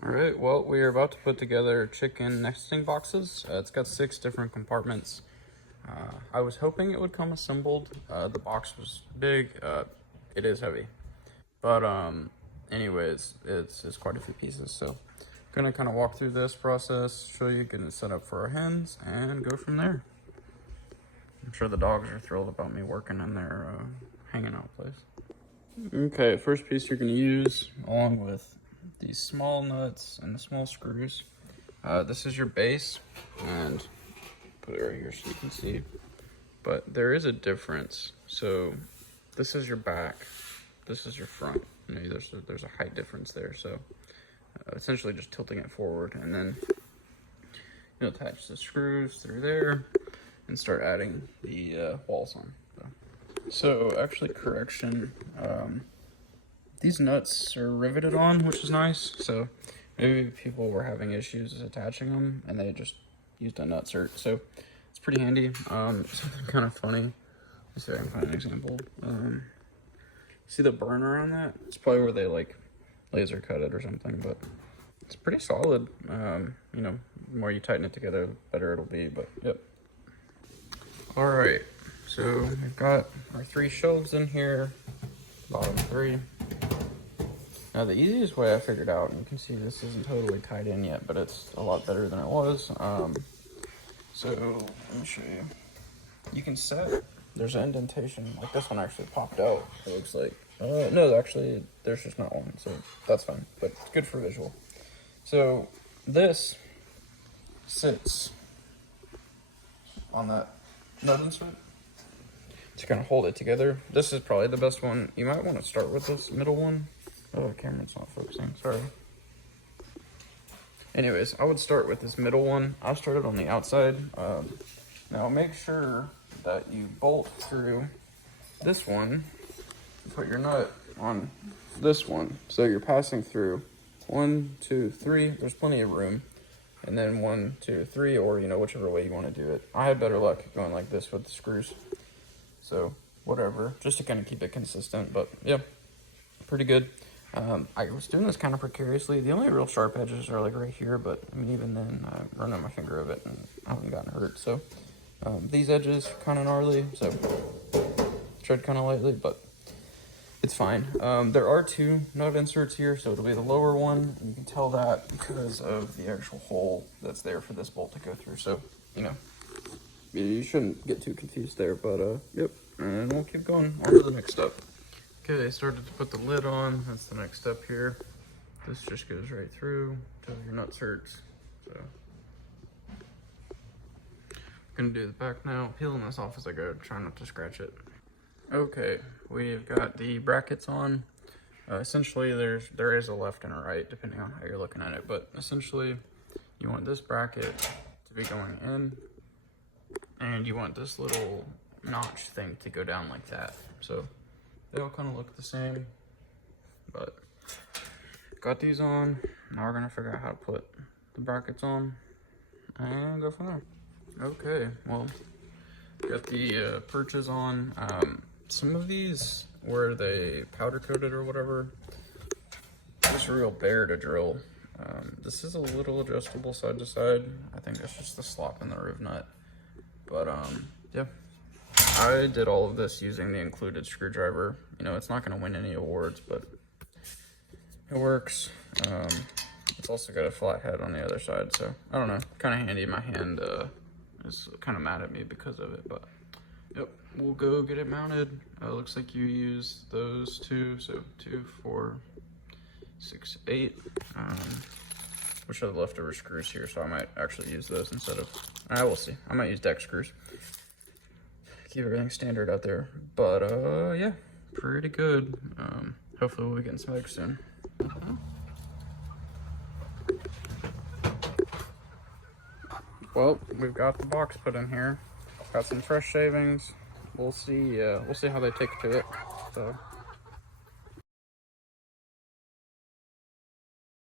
All right, well, we are about to put together chicken nesting boxes. It's got 6 different compartments. I was hoping it would come assembled. The box was big. It is heavy. But anyways, it's quite a few pieces. So I'm gonna kind of walk through this process, show you, getting it set up for our hens, and go from there. I'm sure the dogs are thrilled about me working in their hanging out place. Okay, first piece you're gonna use, along with these small nuts and the small screws. This is your base, and put it right here so you can see. But there is a difference. So this is your back, this is your front. You know, there's a height difference there. So essentially just tilting it forward, and then you'll attach the screws through there and start adding the walls on. So actually, correction. These nuts are riveted on, which is nice. So maybe people were having issues attaching them and they just used a nut cert. So it's pretty handy. Something kind of funny. Let's see if I can find an example. See the burn around that? It's probably where they like laser cut it or something, but it's pretty solid. You know, the more you tighten it together, the better it'll be, but yep. All right, so we've got our 3 shelves in here, bottom 3. Now the easiest way I figured out, and you can see this isn't totally tied in yet, but it's a lot better than it was. So let me show you. You can set, there's an indentation, like this one actually popped out, it looks like. No, actually there's just not one, so that's fine, but it's good for visual. So this sits on that nut insert to kind of hold it together. This is probably the best one. You might want to start with this middle one. Oh, the camera's not focusing, sorry. Anyways, I would start with this middle one. I started on the outside. Now make sure that you bolt through this one. Put your nut on this one. So you're passing through 1, 2, 3. There's plenty of room. And then 1, 2, 3, or you know, whichever way you want to do it. I had better luck going like this with the screws. So whatever, just to kind of keep it consistent, but yeah, pretty good. I was doing this kind of precariously. The only real sharp edges are like right here, but I mean, even then, I run on my finger of it and I haven't gotten hurt. So these edges kind of gnarly, so tread kind of lightly, but it's fine. There are 2 nut inserts here, so it'll be the lower one, and you can tell that because of the actual hole that's there for this bolt to go through. So, you know, you shouldn't get too confused there, but yep, and we'll keep going on to the next step. Okay, I started to put the lid on. That's the next step here. This just goes right through till your nut certs. So gonna do the back now, peeling this off as I go, try not to scratch it. Okay, we've got the brackets on. Essentially there is a left and a right depending on how you're looking at it, but essentially you want this bracket to be going in, and you want this little notch thing to go down like that. So they all kind of look the same, but got these on. Now we're gonna figure out how to put the brackets on and go from there. Okay, well, got the perches on. Some of these where they powder coated or whatever, just real bare to drill. This is a little adjustable side to side. I think that's just the slop in the roof nut, but yeah. I did all of this using the included screwdriver. You know, it's not going to win any awards, but it works. It's also got a flat head on the other side, so I don't know, kind of handy. My hand is kind of mad at me because of it, but yep, we'll go get it mounted. Looks like you use those 2, so 2, 4, 6, 8. Which are the leftover screws here, so I might actually use those instead of, I will see. I might use deck screws. Keep everything standard out there, but yeah, pretty good. Hopefully we'll be getting some eggs soon. Well, we've got the box put in here. Got some fresh shavings. We'll see how they take to it. So